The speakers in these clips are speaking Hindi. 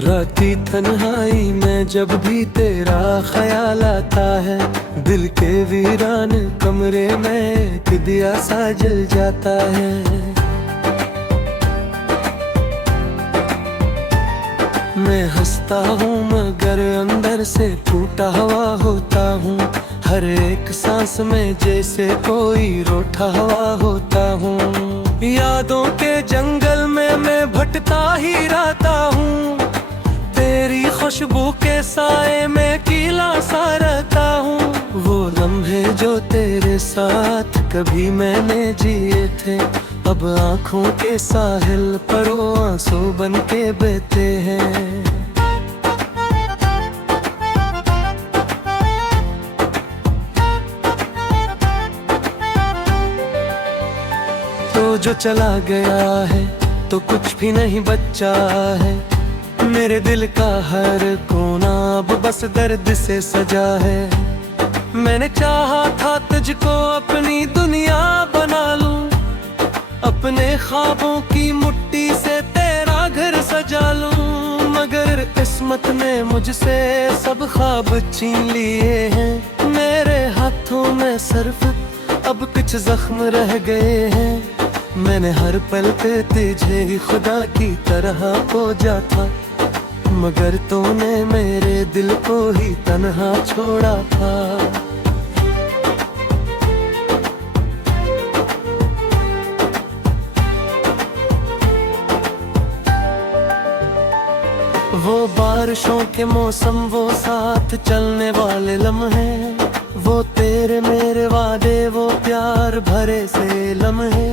राती तन्हाई में जब भी तेरा ख्याल आता है, दिल के वीरान कमरे में एक दिया सा जल जाता है। मैं हंसता हूँ मगर अंदर से टूटा हुआ होता हूँ। हर एक सांस में जैसे कोई रूठा हुआ होता हूँ। यादों के जंगल में मैं भटकता ही रहता हूँ। तेरी खुशबू के साए में कीला सा रहता हूँ। वो लम्हे जो तेरे साथ कभी मैंने जिए थे, अब आँखों के साहिल पर वो आंसू बन के बहते हैं। तो जो चला गया है तो कुछ भी नहीं बचा है। मेरे दिल का हर कोना अब बस दर्द से सजा है। मैंने चाहा था तुझको अपनी दुनिया बना लूं, अपने ख्वाबों की मुट्ठी से तेरा घर सजा लूं। मगर किस्मत ने मुझसे सब ख्वाब छीन लिए हैं। मेरे हाथों में सिर्फ अब कुछ जख्म रह गए हैं। मैंने हर पल पे तुझे ही खुदा की तरह खोजा था, मगर तूने मेरे दिल को ही तन्हा छोड़ा था। वो बारिशों के मौसम, वो साथ चलने वाले लम्हे, वो तेरे मेरे वादे, वो प्यार भरे से लम्हे।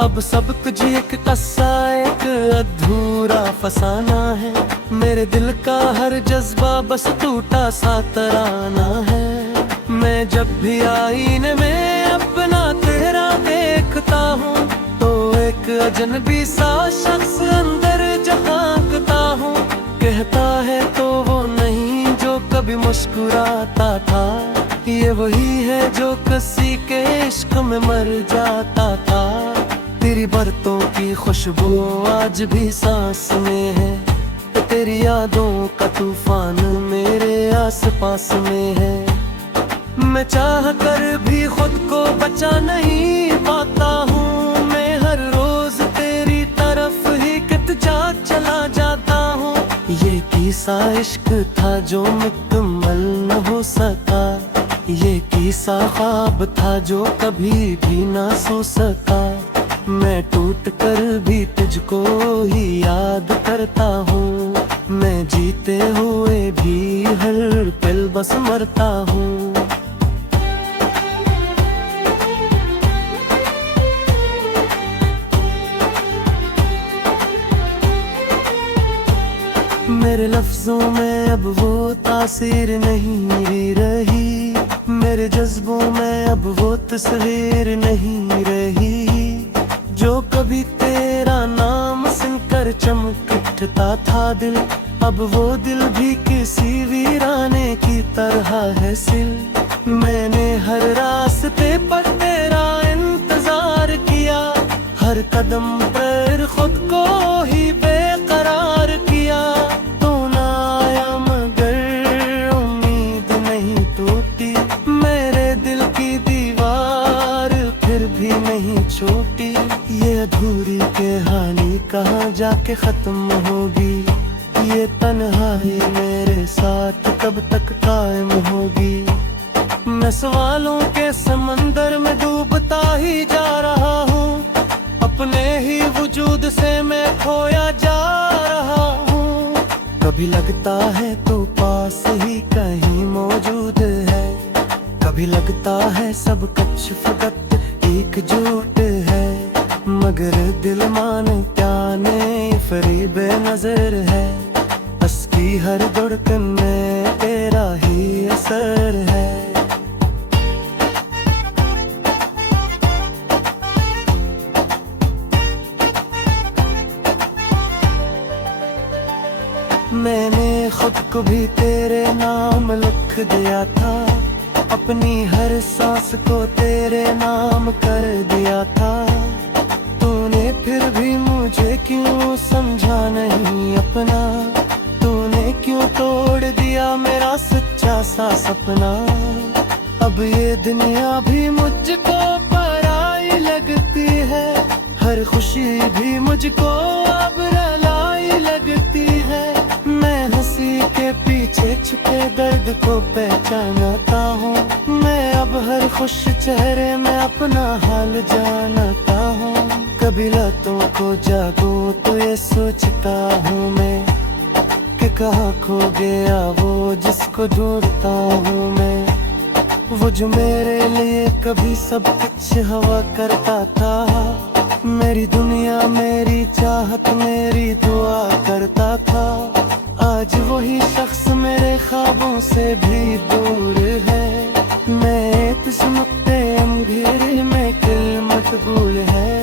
अब सब कुछ एक कस्सा, एक अधूरा फसाना है। मेरे दिल का हर जज्बा बस टूटा सा तराना है। मैं जब भी आईने में अपना तेरा देखता हूँ, तो एक अजनबी सा शख्स अंदर झांकता हूँ। कहता है तो वो नहीं जो कभी मुस्कुराता था, ये वही है जो किसी के इश्क में मर जाता था। तेरी बरतों की खुशबू आज भी सांस में है, तेरी यादों का तूफान मेरे आसपास में है। मैं चाह कर भी खुद को बचा नहीं पाता हूँ। मैं हर रोज तेरी तरफ ही खिंचा चला जाता हूँ। ये किस्सा इश्क था जो मुकम्मल न हो सका, ये किस्सा ख्वाब था जो कभी भी ना सो सका। मैं टूट कर भी तुझको ही याद करता हूँ। मैं जीते हुए भी हर पल बस मरता हूँ। मेरे लफ्जों में अब वो तासीर नहीं रही, मेरे जज्बों में अब वो तस्वीर नहीं रही। जो कभी तेरा नाम सुनकर चमक उठता था दिल, अब वो दिल भी किसी वीराने की तरह है सिल। मैंने हर रास्ते पर तेरा इंतजार किया, हर कदम पर खुद को ही बेकरार किया। तू ना आया मगर उम्मीद नहीं टूटी, मेरे दिल की दीवार फिर भी नहीं छोटी। ये अधूरी कहानी कहाँ जाके खत्म होगी, ये तन्हाई मेरे साथ कब तक कायम होगी। मैं सवालों के समंदर में डूबता ही जा रहा हूँ, अपने ही वजूद से मैं खोया जा रहा हूँ। कभी लगता है तो पास ही कहीं मौजूद है, कभी लगता है सब कुछ फकत एकजुट है। मगर दिल मानता नहीं फरीब नजर है, बस की हर धड़कन में तेरा ही असर है। मैंने खुद को भी तेरे नाम लिख दिया था, अपनी हर सांस को तेरे नाम कर दिया था। तूने फिर भी मुझे क्यों समझा नहीं अपना, सा सपना। अब ये दुनिया भी मुझको पराई लगती है, हर खुशी भी मुझको अब रुलाई लगती है। मैं हंसी के पीछे छुपे दर्द को पहचानता हूँ, मैं अब हर खुश चेहरे में अपना हाल जानता हूँ। कभी रातों को जागूं तो ये सोचता हूँ मैं कि कहाँ खो गया वो जिसको ढूंढता हूँ मैं। वो जो मेरे लिए कभी सब कुछ हवा करता था, मेरी दुनिया मेरी चाहत मेरी दुआ करता था। आज वही शख्स मेरे ख्वाबों से भी दूर है, मैं किस्मते अंधेरे में किल मशगूल है।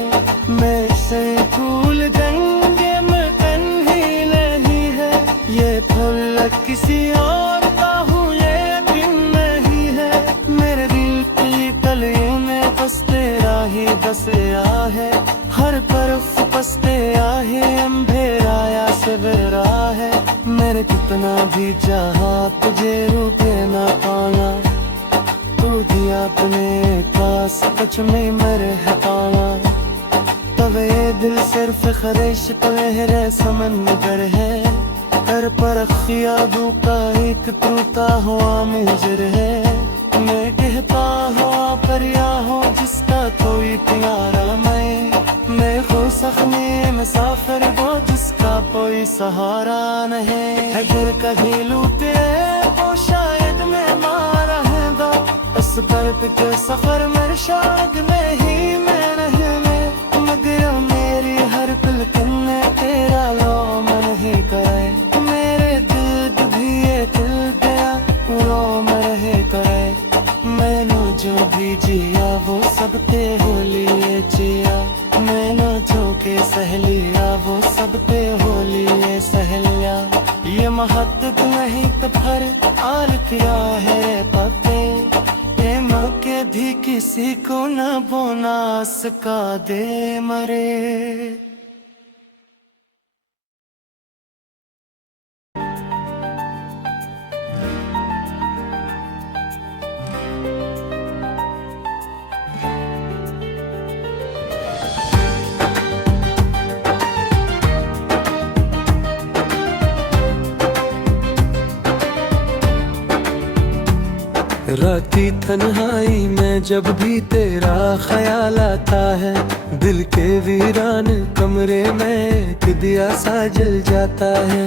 मैं से फूल गंगे में कहीं नहीं है, ये फल किसी और का हूँ ये यकीन नहीं है। मेरे दिल की गलियों में बस तेरा ही बसेरा है, हर तरफ बस तेरा ही अंधेरा या सवेरा है। मैंने कितना भी चाहा तुझे रूठे ना पाना, तू दिया तूने था सच में मेरे है पाना। तब ये दिल सिर्फ ख्वाहिश का लहरे समंदर है, कर पर यादों का एक टूटा हुआ मंजर है। मैं कहता हुआ परिया हो जिसका कोई प्यारा मैं हो सखने मुसाफिर वो जिसका कोई सहारा नहीं। अगर कभी लूटे वो शायद मैं मारा है दो, उस दर्द के सफर में शायद में ही मैं रहने। मगर मेरी हर पलकन में तेरा लोम नहीं करे, मेरे दिल भी ये दिल गया रोम रहे करे। मैंने जो भी जिया वो सब तेरे लिए जिया, मैंने जो के सह लिया वो सब पे हो लिए सह लिया। ये महत्व नहीं तो फिर आर किया है पते, प्रेम के भी किसी को न बोना सका दे मरे। राती तन्हाई में जब भी तेरा ख्याल आता है, दिल के वीरान कमरे में एक दिया सा जल जाता है।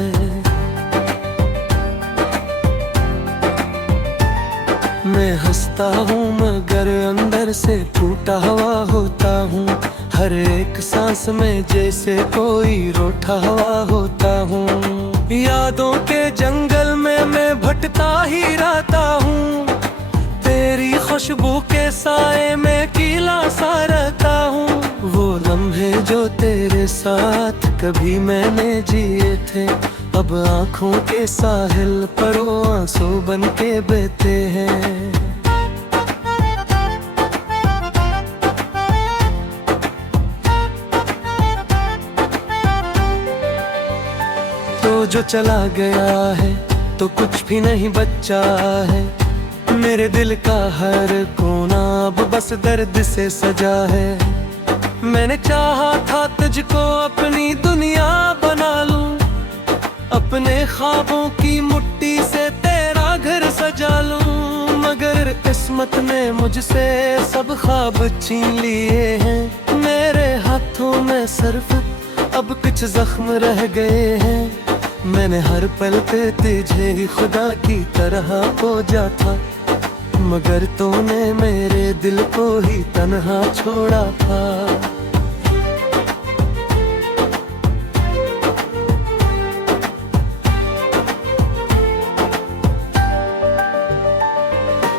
मैं हंसता हूँ मगर अंदर से टूटा हुआ होता हूँ, हर एक सांस में जैसे कोई रूठा हुआ होता हूँ। यादों के जंगल में मैं भटका ही रहता हूँ, तेरी खुशबू के साए में कीला सा रहता हूँ। वो लम्हे जो तेरे साथ कभी मैंने जिए थे, अब आँखों के साहिल पर वो आंसू बन के बहते हैं। तो जो चला गया है तो कुछ भी नहीं बचा है, मेरे दिल का हर कोना अब बस दर्द से सजा है। मैंने चाहा था तुझको अपनी दुनिया बना लूं, अपने ख्वाबों की मुट्ठी से तेरा घर सजा लूं। मगर किस्मत ने मुझसे सब ख्वाब छीन लिए हैं, मेरे हाथों में सिर्फ अब कुछ जख्म रह गए हैं। मैंने हर पल पे तुझे खुदा की तरह खोजा था, मगर तूने मेरे दिल को ही तन्हा छोड़ा था।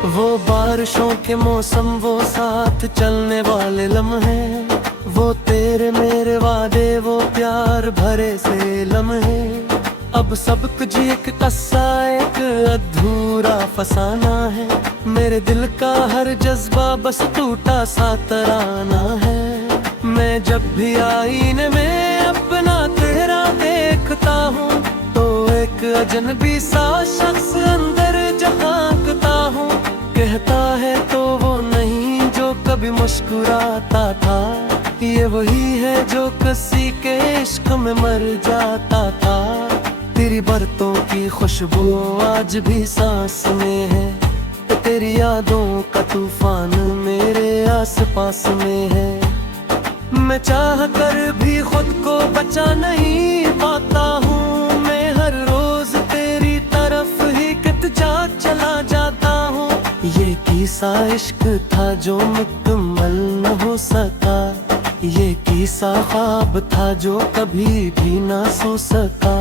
वो बारिशों के मौसम वो साथ चलने वाले लम्हे, वो तेरे मेरे वादे वो प्यार भरे से लम्हे। अब सब कुछ एक कस्सा एक अधूरा फसाना है, मेरे दिल का हर जज्बा बस टूटा सा तराना है। मैं जब भी आईने में अपना तेरा देखता हूँ, तो एक अजनबी सा शख्स अंदर झांकता हूँ। कहता है तो वो नहीं जो कभी मुस्कुराता था, ये वही है जो किसी के इश्क में मर जाता था। तेरी बरतों की खुशबू आज भी सांस में है, तेरी यादों का तूफान मेरे आसपास में है। मैं चाह कर भी खुद को बचा नहीं पाता हूँ, मैं हर रोज तेरी तरफ ही खिंचा चला जाता हूँ। ये किस्सा इश्क था जो मुकम्मल न हो सका, ये किस्सा ख्वाब था जो कभी भी ना सो सका।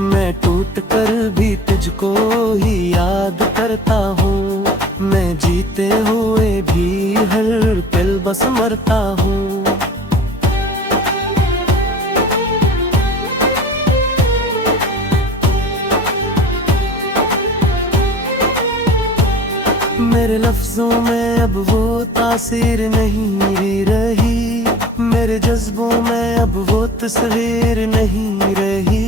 मैं टूट कर भी तुझको ही याद करता हूँ, मैं जीते हुए भी हर पल बस मरता हूँ। मेरे लफ्जों में अब वो तासीर नहीं रही, मेरे जज्बों में अब वो तस्वीर नहीं रही।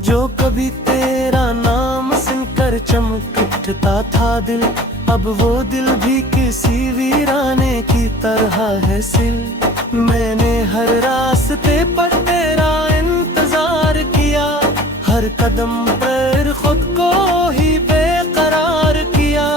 जो कभी तेरा नाम सुनकर चमक उठता था दिल, अब वो दिल भी किसी वीराने की तरह है सिल। मैंने हर रास्ते पर तेरा इंतजार किया, हर कदम पर खुद को ही बेकरार किया।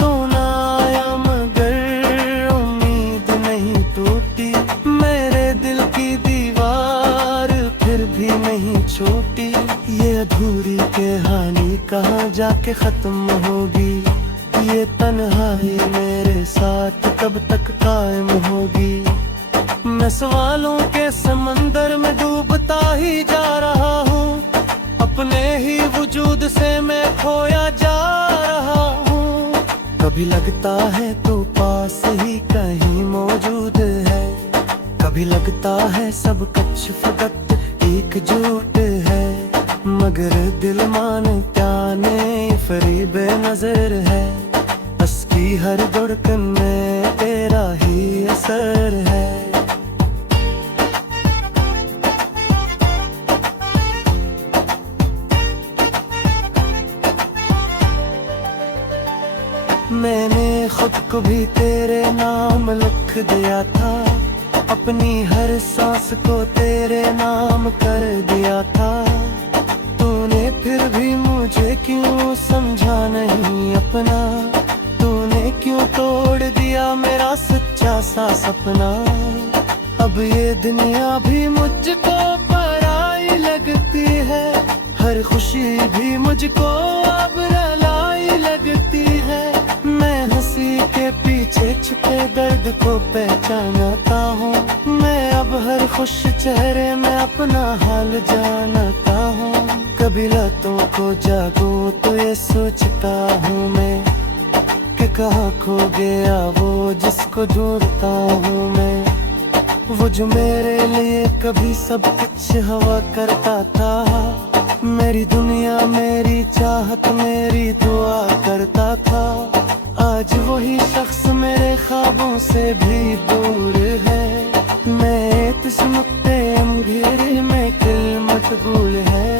तू ना आया मगर उम्मीद नहीं टूटी, मेरे दिल की दीवार फिर भी नहीं छोटी। ये अधूरी कहानी कहाँ जाके खत्म होगी, ये तन्हाई मेरे साथ कब तक कायम होगी। मैं सवालों के समंदर में डूबता ही जा रहा हूँ, अपने ही वजूद से मैं खोया जा रहा हूँ। कभी लगता है तू पास ही कहीं मौजूद है, कभी लगता है सब कुछ फकत एकजुट है। मगर दिल मानता नहीं फरीबे नजर है, बस की हर धड़कन में तेरा ही असर है। मैंने खुद को भी तेरे नाम लिख दिया था, अपनी हर सांस को तेरे नाम कर दिया था। तूने फिर भी मुझे क्यों समझा नहीं अपना, तूने क्यों तोड़ दिया मेरा सच्चा सा सपना। अब ये दुनिया भी मुझको पराई लगती है, हर खुशी भी मुझको अब रुलाई लगती है। मैं हंसी के पीछे छुपे दर्द को पहचानता हूँ, मैं अब हर खुश चेहरे में अपना हाल जानता हूँ। कभी रातों को जागूं तो ये सोचता हूँ मैं कि कहाँ खो गया वो जिसको ढूंढता हूँ मैं। वो जो मेरे लिए कभी सब कुछ हवा करता था, मेरी दुनिया मेरी चाहत मेरी दुआ करता था। आज वही शख्स मेरे ख्वाबों से भी दूर है, मैं किस्मते अंधेरे में दिल मशगूल है।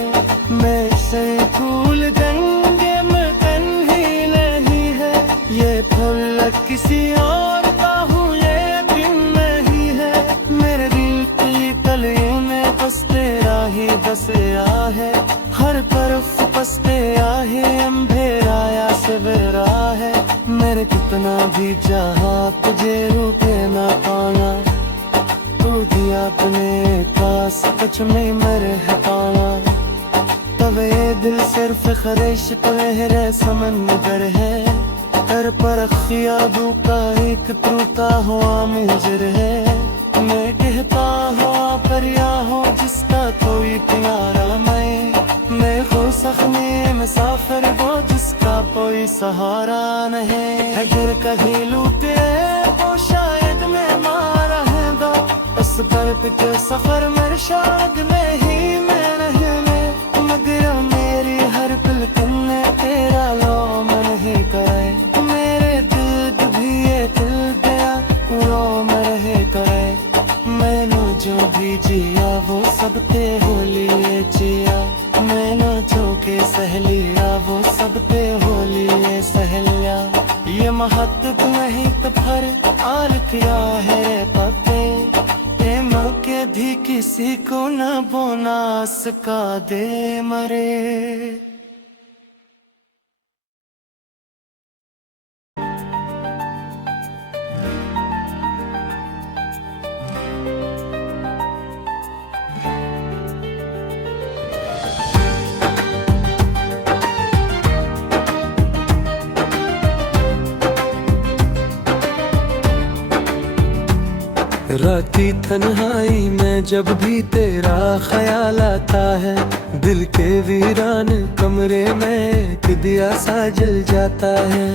मैं से भूल गंगे में कहीं नहीं है, ये फल किसी और का हूँ ये दिन नहीं है। मेरे दिल की गलियों में बस तेरा ही बसया है, हर तरफ बस तेरा ही अंधेरा या सवेरा है। मेरे कितना भी चाहा तुझे रुके ना पाना, तू दिया तूने पास कुछ नहीं मेरे है पाना। तब ये दिल सिर्फ ख्वाहिश पहरे समंदर है, कर पर ख्याबों का एक टूटा हुआ मंजर है। मैं कहता हुआ परिया हूँ जिसका कोई किनारा मैं हो सकने मुसाफिर वो जिसका कोई सहारा नहीं है। घर कहीं लूटे वो शायद मैं मारा है दो, उस दर्द के सफर मेरे शायद में ही मैं रहने। मगर मेरी हर पलकन में तेरा लो मन ही करे, मेरे दिल भी ये दिल गया रो में रहे करे। मैंने जो भी जिया वो सब ते हो लिए जिया, मैंने जो के सह लिया वो सब पे हो लिया। महत्व नहीं तो फर आर किया है पपे प्रेम के भी किसी को न बोनास का दे मरे। राती तन्हाई में जब भी तेरा ख्याल आता है, दिल के वीरान कमरे में एक दिया सा जल जाता है।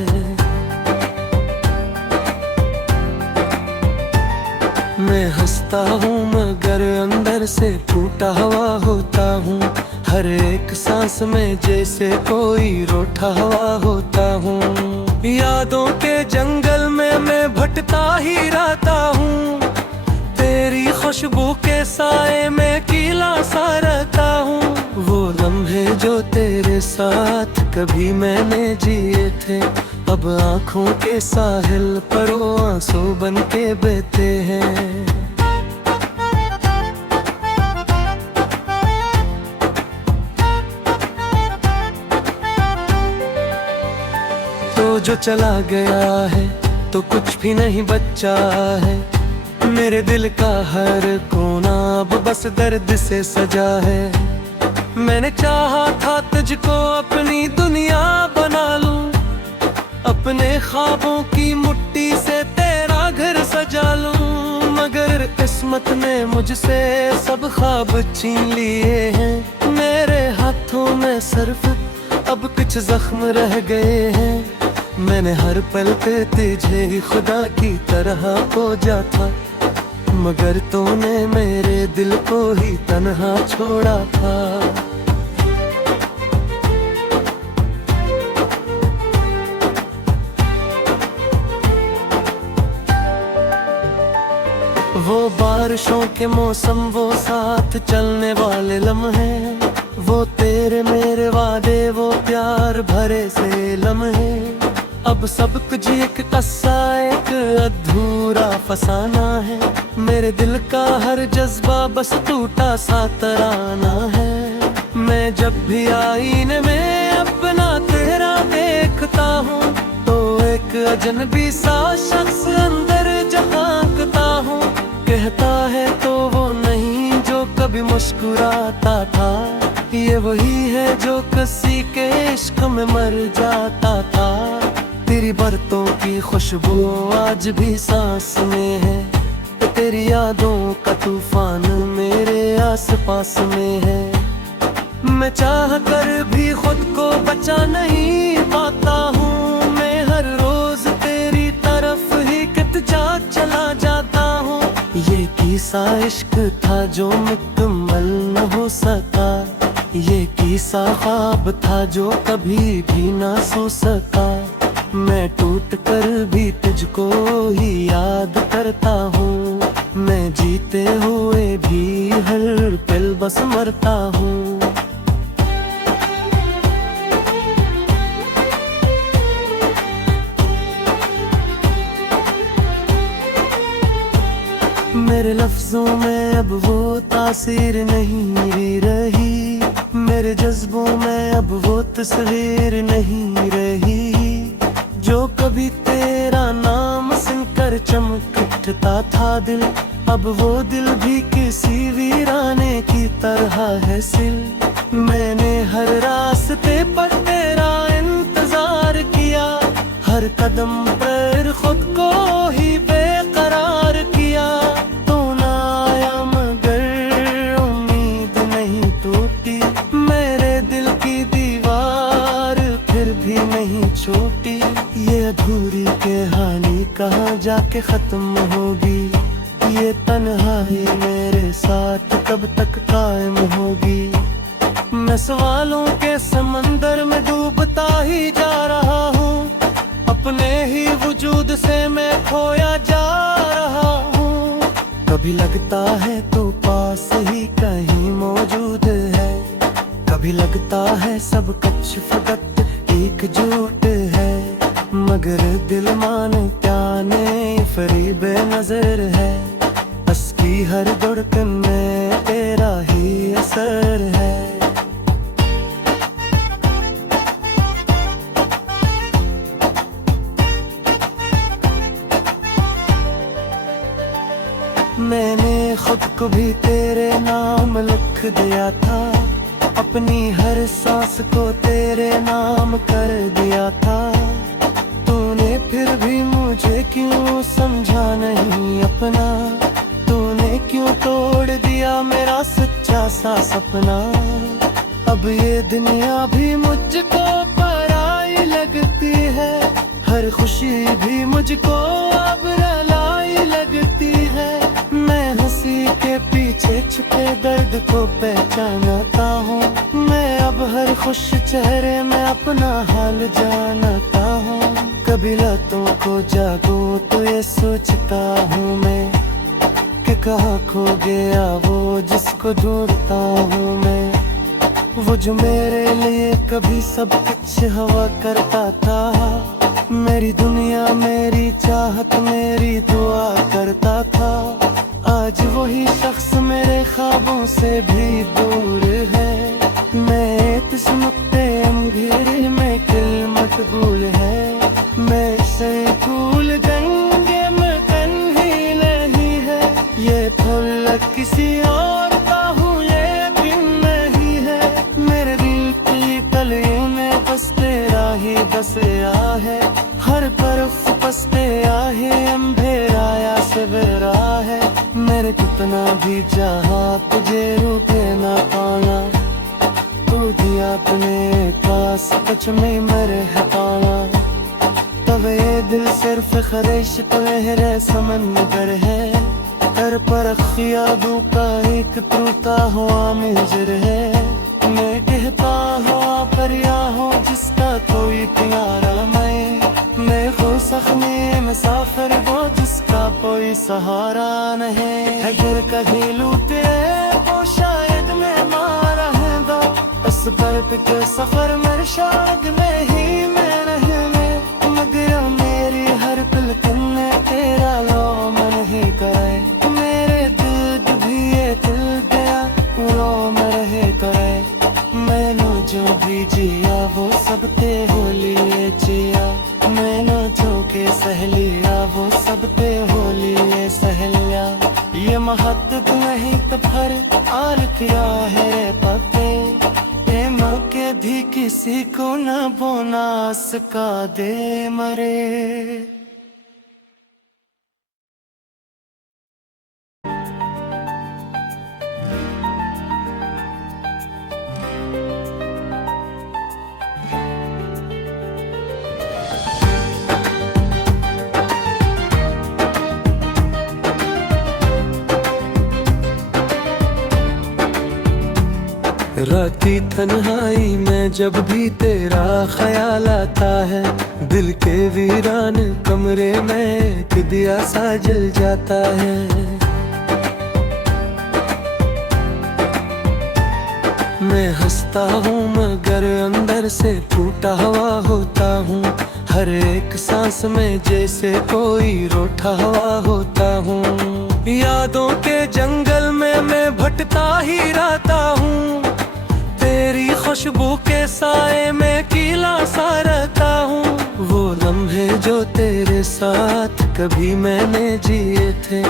मैं हंसता हूँ मगर अंदर से टूटा हुआ होता हूँ, हर एक सांस में जैसे कोई रूठा हुआ होता हूँ। यादों के जंगल में मैं भटका ही रहता हूँ, तेरी खुशबू के साए में कीला सा रहता हूँ। वो लम्हे जो तेरे साथ कभी मैंने जिए थे, अब आँखों के साहिल पर वो आंसू बन के बहते हैं। तो जो चला गया है तो कुछ भी नहीं बचा है, मेरे दिल का हर कोना अब बस दर्द से सजा है। मैंने चाहा था तुझको अपनी दुनिया बना लूं, अपने ख्वाबों की मुट्ठी से तेरा घर सजा लूं, मगर किस्मत ने मुझसे सब ख्वाब छीन लिए हैं। मेरे हाथों में सिर्फ अब कुछ जख्म रह गए हैं, मैंने हर पल पे तुझे ही खुदा की तरह खोजा था, मगर तूने मेरे दिल को ही तन्हा छोड़ा था। वो बारिशों के मौसम, वो साथ चलने वाले लम्हे, वो तेरे मेरे वादे, वो प्यार भरे से लम्हे। अब सब कुछ एक कस्सा, एक अधूरा फसाना है, मेरे दिल का हर जज्बा बस टूटा सा तराना है। मैं जब भी आईने में अपना तेरा देखता हूँ, तो एक अजनबी सा शख्स अंदर झांकता हूँ। कहता है तो वो नहीं जो कभी मुस्कुराता था, ये वही है जो किसी के इश्क में मर जाता था। तेरी बरतों की खुशबू आज भी सांस में है, तेरी यादों का तूफान मेरे आसपास में है। मैं चाह कर भी खुद को बचा नहीं पाता हूँ, मैं हर रोज तेरी तरफ ही कितना चला जाता हूँ। ये किस्सा इश्क था जो मुकम्मल न हो सका, ये किस्सा ख्वाब था जो कभी भी ना सो सका। मैं टूट कर भी तुझको ही याद करता हूँ, मैं जीते हुए भी हर पल बस मरता हूँ। मेरे लफ्जों में अब वो तासीर नहीं रही, मेरे जज्बों में अब वो तस्वीर नहीं रही, जो कभी तेरा नाम सुनकर चमक उठता था दिल। अब वो दिल भी किसी वीराने की तरह है सिल। मैंने हर रास्ते पर तेरा इंतजार किया, हर कदम पर खुद को ही बेकरार किया। तू ना आया मगर उम्मीद नहीं टूटी, मेरे दिल की दीवार फिर भी नहीं छोटी। ये अधूरी कहानी कहाँ जाके खत्म होगी, ये तन्हाई मेरे साथ कब तक कायम होगी। मैं सवालों के समंदर में डूबता ही जा रहा हूँ, अपने ही वजूद से मैं खोया जा रहा हूँ। कभी लगता है तो पास ही कहीं मौजूद है, कभी लगता है सब कुछ फकत एकजुट है। मगर दिल मानता नहीं, फरीबे नजर है, उसकी हर धड़कन में तेरा ही असर है। मैंने खुद को भी तेरे नाम लिख दिया था, अपनी हर सांस को तेरे नाम कर दिया था। तूने फिर भी मुझे क्यों समझा नहीं अपना, तूने क्यों तोड़ दिया मेरा सच्चा सा सपना। अब ये दुनिया भी मुझको पराई लगती है, हर खुशी भी मुझको अब रुलाई लगती है। मैं हंसी के पीछे छुपे दर्द को पहचानता हूँ, मैं अब हर खुश चेहरे में अपना हाल जानता हूँ। कभी रातों को जागूं तो ये सोचता हूँ मैं कि कहाँ खो गया वो जिसको ढूंढता हूँ मैं। वो जो मेरे लिए कभी सब कुछ हवा करता था, मेरी दुनिया मेरी चाहत मेरी दुआ करता था। आज वही शख्स मेरे ख्वाबों से भी दूर है, मैं किस्मते अंधेरे में किल मकबूल है। मैं से फूल गंगे में कन्ही नहीं है, ये फूल किसी और का हूँ ये बिन नहीं है। मेरे दिल की कलियों में बस तेरा ही बसया है, हर तरफ बस तेरा है, अंधेरा या सवेरा है। मेरे कितना भी चाहा तुझे रुके ना पाना, तू दिया अपने पास सच में मरे है पाना। तब ये दिल सिर्फ ख्वाहिश तो लहरे समंदर है, कर पर ख्याबों का एक टूटा हुआ मंजर है। मैं कहता हुआ परिया हूँ जिसका कोई प्यारा मैं हो सकने मुसाफिर वो जिसका कोई सहारा नहीं है। अगर कभी लूटे वो शायद मैं मारा है दो, उस दर्द के सफर में शायद में ही मैं रहने। मगर मेरी हर पलकन में तेरा लो मन ही करे, मेरे दिल भी ये दिल गया रो में रहे करे। मैंने जो भी जिया वो सब ते हो लिए जिया, मैंने जो के सहलिया वो सब पे होली ये सहलिया। ये महत्व नहीं तो फर आल किया है रे पते, प्रेम के भी किसी को न बोना सका दे मरे। राती तन्हाई में जब भी तेरा ख्याल आता है, दिल के वीरान कमरे में एक दिया सा जल जाता है। मैं हंसता हूँ मगर अंदर से टूटा हुआ होता हूँ, हर एक सांस में जैसे कोई रूठा हुआ होता हूँ। यादों के जंगल में मैं भटकता ही रहता हूँ, तेरी खुशबू के साए में कीला सा रहता हूँ। वो लम्हे जो तेरे साथ कभी मैंने जिए थे,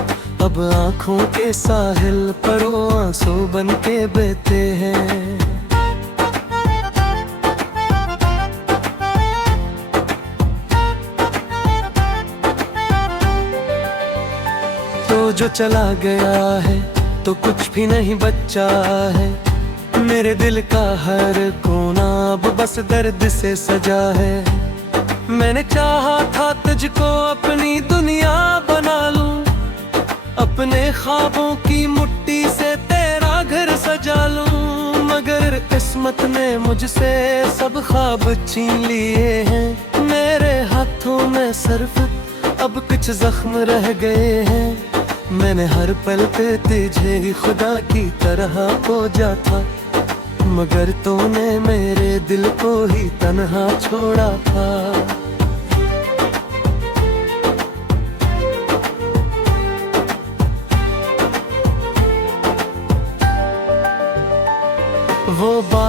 अब आँखों के साहिल पर वो आंसू बन के बहते हैं। तो जो चला गया है तो कुछ भी नहीं बचा है, मेरे दिल का हर कोना अब बस दर्द से सजा है। मैंने चाहा था तुझको अपनी दुनिया बना लूं, अपने ख्वाबों की मुट्ठी से तेरा घर सजा लूं। मगर किस्मत ने मुझसे सब ख्वाब छीन लिए हैं, मेरे हाथों में सिर्फ अब कुछ जख्म रह गए हैं। मैंने हर पल पे तुझे खुदा की तरह खोजा था, मगर तूने मेरे दिल को ही तन्हा छोड़ा था।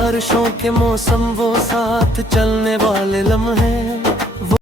बारिशों के मौसम वो साथ चलने वाले लम्हे